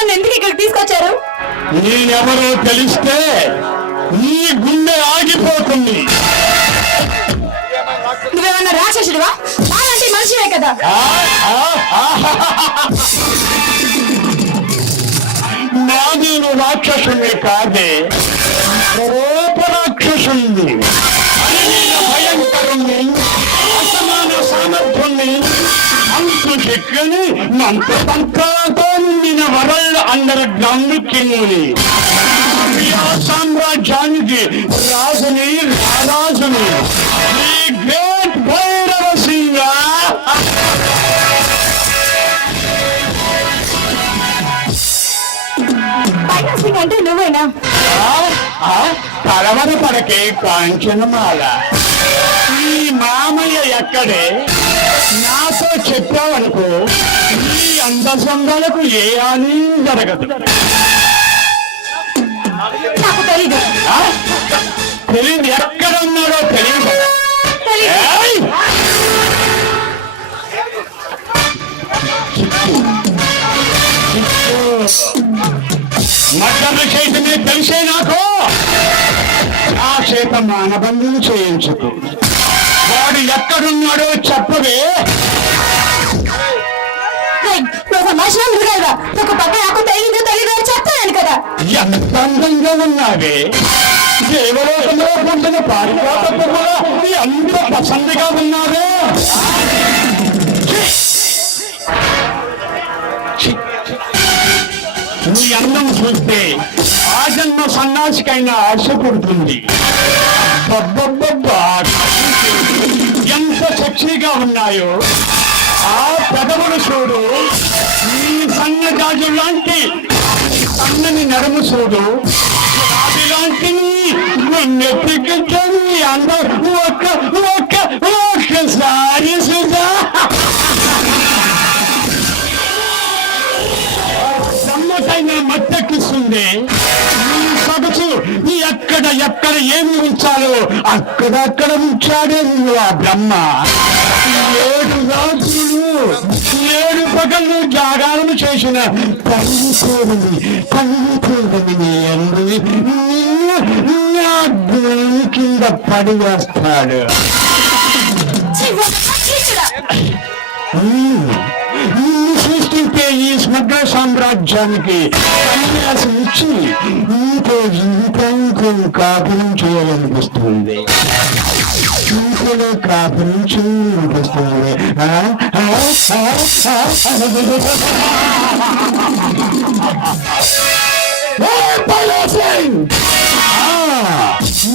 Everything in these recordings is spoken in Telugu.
నన్ను ఎందుకు ఇక్కడికి తీసుకొచ్చారు? నేనెవరో తెలిస్తే నీ గుండె ఆగిపోతుంది. నువ్వేమన్నా రాక్షసుడివా? అలాంటి మనిషివే కదా. నేను రాక్షసుని కాదే, రూపరాక్షసుని, భయంకరుణ్ణి, అసమాన సామర్థ్యాన్ని, అంతు చెక్కని మంత్రతంత్రాలతో నిండిన వరల్డ్ అండర్ గ్రౌండ్ కింగ్ని, సామ్రాజ్యానికి రాజుని, రారాజుని, ఈ గ్రేట్ భైరవ సింగ. అంటే నువ్వేనా? కలవర పడకే కాంచనమాల, ఈ మామయ్య ఎక్కడే? నాతో చెప్పావనుకో ఈ అందసందాలకు ఏ హాని జరగదు. నాకు తెలీదు. తెలియదు? ఎక్కడ ఉన్నాడో తెలియదు. మద్దతు చేయటమే తెలిసే నాకు. నా చేత మానబంధం చేయించుకు. వాడు ఎక్కడున్నాడో చెప్పవే. ఒక పక్క నాకు తెలియదు తెలియదు అని చెప్తాను కదా. ఎంత అందంగా ఉన్నావే. దేవలోకంలో పుట్టిన పారిపోతకు కూడా అంత పసందిగా ఉన్నావే. నీ అందం చూస్తే ఆ జన్మ సన్నాసికైనా ఆశ పుడుతుంది. ఎంత సెక్సీగా ఉన్నాయో ఆ పెదవులు చూడు. ఈ సన్న గాజు లాంటి సన్నని నడుము చూడు. లాంటి నెత్తికించని అందం ఒక్కసారి చూసా. సమ్మతైన మత్తెక్కిస్తుంది. సొగసు ఎక్కడ ఎక్కడ ఏమి ఉంచాలో అక్కడక్కడ ఉంచాడే ఆ బ్రహ్మ. 7 రాత్రులు 7 పగళ్ళు జాగాలను చేసిన పల్లి కింద పడివేస్తాడు. సృష్టించే ఈ స్మగ్ర సామ్రాజ్యానికి సన్యాసం ఇచ్చి ఇంకో కాపురం చేయాలనిపిస్తుంది. ఇంకోలో కాపురం చేయాలనిపిస్తుంది.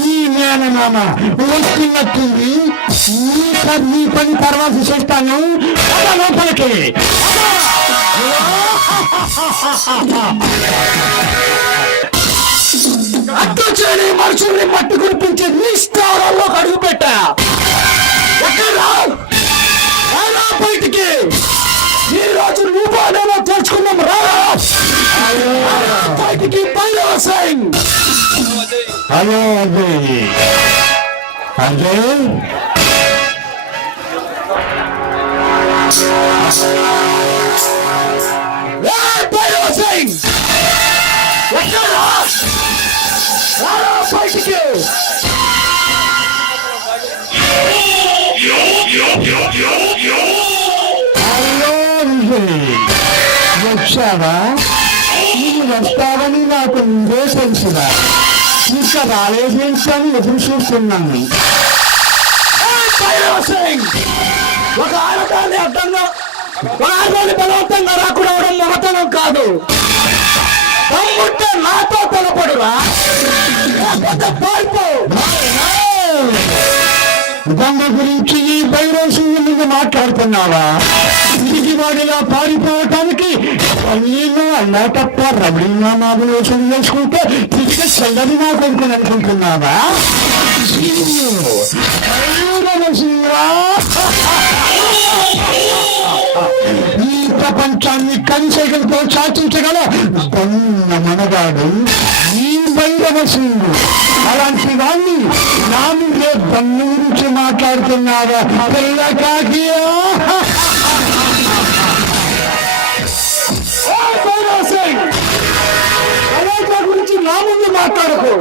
నీ మేనమామ వచ్చినట్టుంది. నీ పని తర్వాత చేస్తాను లోపలికి. అట్టు చేయని మనుషుల్ని మట్టు కురిపించే నీ స్థానంలో అడుగు పెట్టా. బయటికి ఈ రోజు నువ్వు తెచ్చుకున్నాం. రా బయటికి. భైరవ సింగ్. హలో అజయ్. అజయ్ భైరవ సింగ్ బయటికి. వచ్చావా? నువ్వు వస్తావని నాకు ముందే తెలుసురా. ఇంకా రాలేదని ఎదురు చూస్తున్నాను. ఒక ఆడదాన్ని అర్థంగా ఒక ఆడదాన్ని బలవంతంగా రాకూడవడం మొగతనం కాదు. తమ్ముంటే నాతో తలపడురా. దొంగ గురించి ఈ భైరవ సింగ్ మీద మాట్లాడుతున్నావా? ఇంటికి వాడిలా పారిపోవటానికి నేను అన్నా తప్ప రబడీనామాలు వేసుకుని వేసుకుంటే తిరిగి చల్లని నా కొడుకుని అనుకుంటున్నావా? ఈ ప్రపంచాన్ని కన్సేకలతో చాచించగల దొంగ మనగాడు ఈ భైరవ సింగ్. అలాంటి వాణ్ణి నా మీదే దొంగ గురించి మాట్లాడుతున్నారా? పిల్ల కాకియా భైరవ సింగ్. నా ముందు మాట్లాడకు.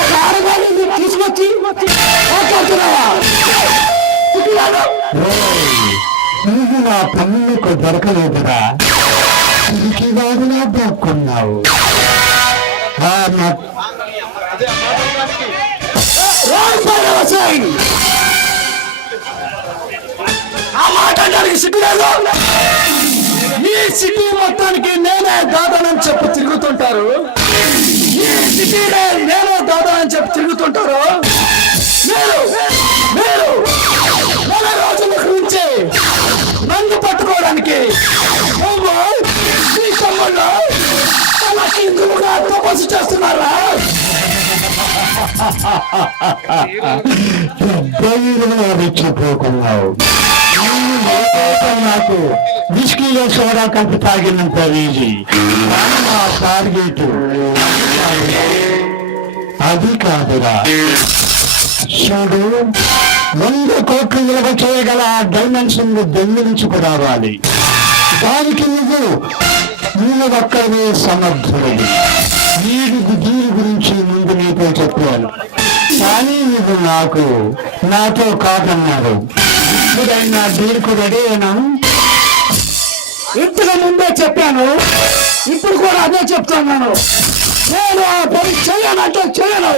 ఒక ఆడవాళ్ళని తీసుకొచ్చి మాట్లాడుతున్నావా? నువ్వు నా పనులకు దొరకలేదురా, ఇంటి వాడులా దాక్కున్నావు. ఆ మాట దానికి సిగ్గులేదు. ఈ సిటీ మొత్తానికి నేనే దాదానని చెప్పి తిరుగుతుంటారు. ఈ సిటీనే నేనే దాదానని చెప్పి తిరుగుతుంటారు. మీరు మీరు నెల రోజుల నుంచి నన్ను పట్టుకోవడానికి నువ్వు ఈ తమ్ముళ్ళు తన కిందులుగా తపస్సు చేస్తున్నారా? చెప్పుకున్నావు. నాకు విస్కీలో సోడా కలిపి తాగినంత ఈజీ. నా టార్గెట్ అది కాదురా. చూడు, 100 కోట్లు విలువ చేయగల ఆ డైమండ్స్ దొంగిలించుకురావాలి. దానికి నువ్వు ఒక్కడే సమర్థుడివి. దీని గురించి ముందు నీతో చెప్పాను, కానీ నువ్వు నాతో కాదన్నారు. ఇప్పుడైనా డీల్కు రెడీనా? ఇంతకు ముందే చెప్పాను, ఇప్పుడు కూడా అదే చెప్తున్నాను. నేను ఆ పని చేయనంటే చేయను.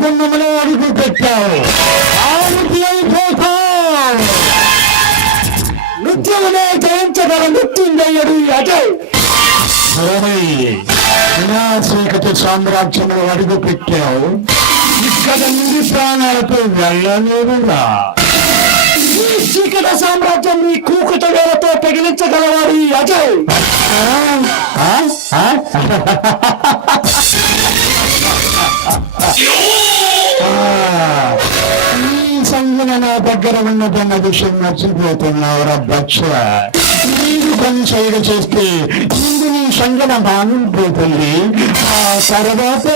గుమ్మలో అడుగు పెట్టావు, అయిపోతావు. నృత్యమునే జయించగల నృత్యుంజయుడు అజయ్. నా చీకటి సామ్రాజ్యంలో అడుగు పెట్టావు, ఇక్కడ నుండి ప్రాణాలతో వెళ్ళలేవురా. ఈ చీకటి సామ్రాజ్యం నీ కూకుట వేలతో తగిలించగలవాడు ఈ అజయ్. ఈ సంఘటన నా దగ్గర ఉన్నదన్న విషయం మర్చిపోతున్నావురా బచ్చ. నీరు పని సైడ్ చేస్తే ముందు నీ సంఘటన మానిపోతుంది, ఆ తర్వాత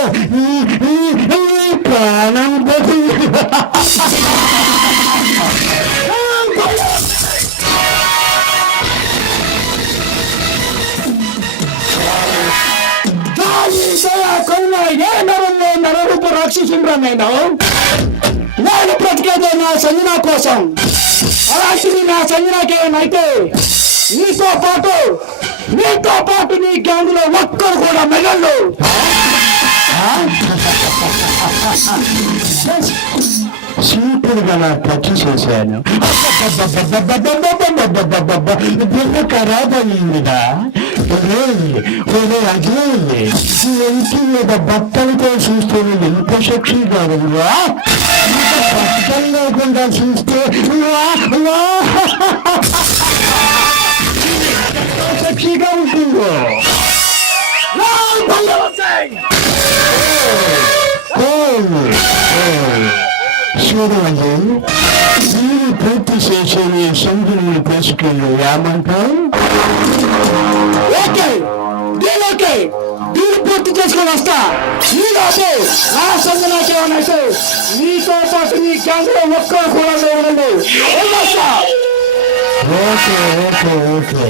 ప్రాణం పోతుంది. ఏ నరంలో నరరూప రాక్షసుండ్రా నేను బ్రతికేదే నా సంజన కోసం. అలాంటిది నా సంజనకేమైతే నీతో పాటు నీ గ్యాంగ్ లో ఒక్కరు కూడా మెగళ్ళు. సింపుల్గా నా టచ్ చేశాను, ఖరాబ్ అయిందిగా. ఇంటి మీద బట్టలతో చూస్తే ఎంత సెక్షీగా ఉందా, బట్టలు లేకుండా చూస్తే సెక్షీగా ఉంటుందో. చూడండి, మీరు పూర్తి చేసే సంజుని తీసుకెళ్ళి ఏమంటావు? ఓకే, దీన్ని పూర్తి చేసుకొని వస్తా. నీలోపు నా సంజనాకేమనైతే నీతో పాటు నీ గ్యాంగ్ లో ఒక్కరు కూడా లేవండి. ఓకే.